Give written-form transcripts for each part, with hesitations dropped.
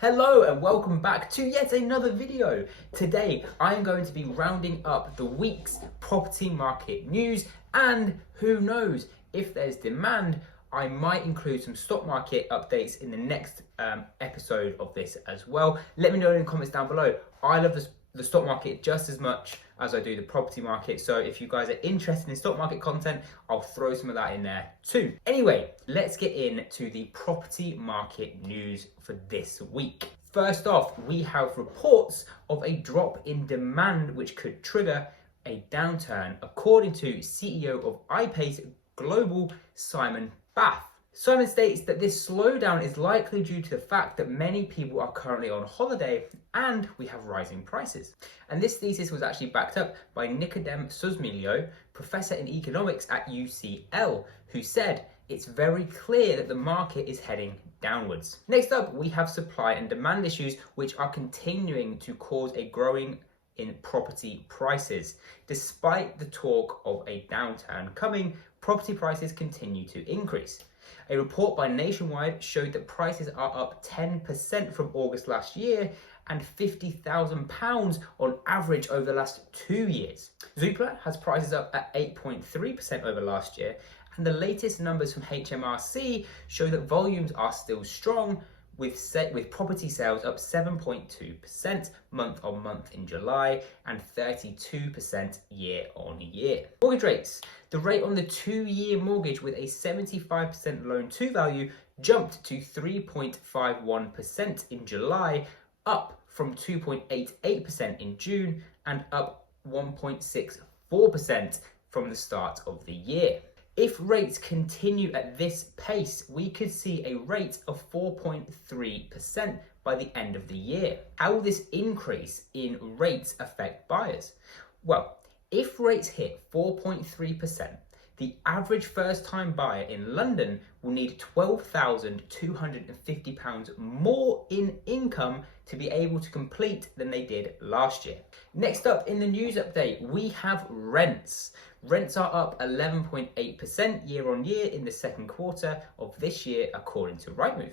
Hello and welcome back to yet another video. Today I am going to be rounding up the week's property market news, and who knows, if there's demand, I might include some stock market updates in the next episode of this as well. Let me know in the comments down below. I love the stock market just as much as I do the property market, so if you guys are interested in stock market content, I'll throw some of that in there too. Anyway, let's get into the property market news for this week. First off, we have reports of a drop in demand which could trigger a downturn, according to CEO of iPace Global, Simon Bath. Simon states that this slowdown is likely due to the fact that many people are currently on holiday and we have rising prices. And this thesis was actually backed up by Nicodem Susmilio, professor in economics at UCL, who said it's very clear that the market is heading downwards. Next up, we have supply and demand issues which are continuing to cause a growing in property prices. Despite the talk of a downturn coming, property prices continue to increase. A report by Nationwide showed that prices are up 10% from August last year and £50,000 on average over the last 2 years. Zoopla has prices up at 8.3% over last year, and the latest numbers from HMRC show that volumes are still strong, with property sales up 7.2% month on month in July and 32% year on year. Mortgage rates. The rate on the 2-year mortgage with a 75% loan to value jumped to 3.51% in July, up from 2.88% in June and up 1.64% from the start of the year. If rates continue at this pace, we could see a rate of 4.3% by the end of the year. How will this increase in rates affect buyers? Well, if rates hit 4.3%, the average first-time buyer in London will need £12,250 more in income to be able to complete than they did last year. Next up in the news update, we have rents. Rents are up 11.8% year on year in the second quarter of this year, according to Rightmove.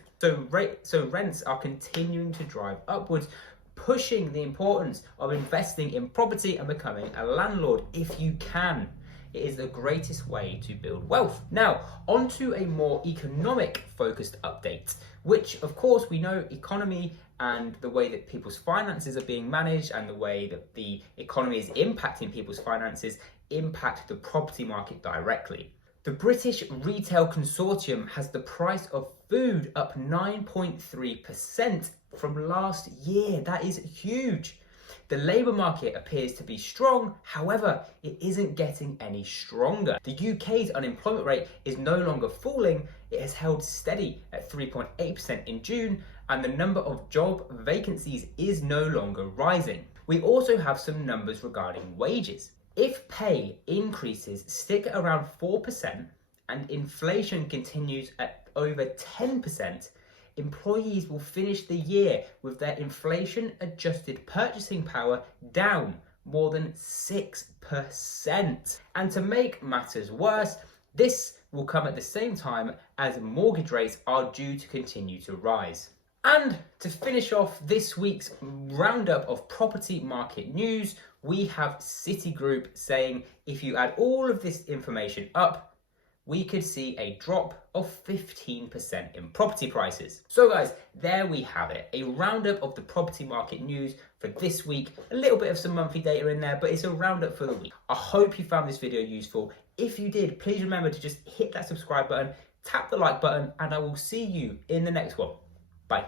So rents are continuing to drive upwards, pushing the importance of investing in property and becoming a landlord if you can. It is the greatest way to build wealth. Now, on to a more economic focused update, which of course we know economy and the way that people's finances are being managed and the way that the economy is impacting people's finances impact the property market directly. The British Retail Consortium has the price of food up 9.3% from last year. That is huge. The labour market appears to be strong, however, it isn't getting any stronger. The UK's unemployment rate is no longer falling, it has held steady at 3.8% in June, and the number of job vacancies is no longer rising. We also have some numbers regarding wages. If pay increases stick at around 4% and inflation continues at over 10%, employees will finish the year with their inflation-adjusted purchasing power down more than 6%. And to make matters worse, this will come at the same time as mortgage rates are due to continue to rise. And to finish off this week's roundup of property market news, we have Citigroup saying if you add all of this information up, we could see a drop of 15% in property prices. So guys, there we have it. A roundup of the property market news for this week. A little bit of some monthly data in there, but it's a roundup for the week. I hope you found this video useful. If you did, please remember to just hit that subscribe button, tap the like button, and I will see you in the next one. Bye.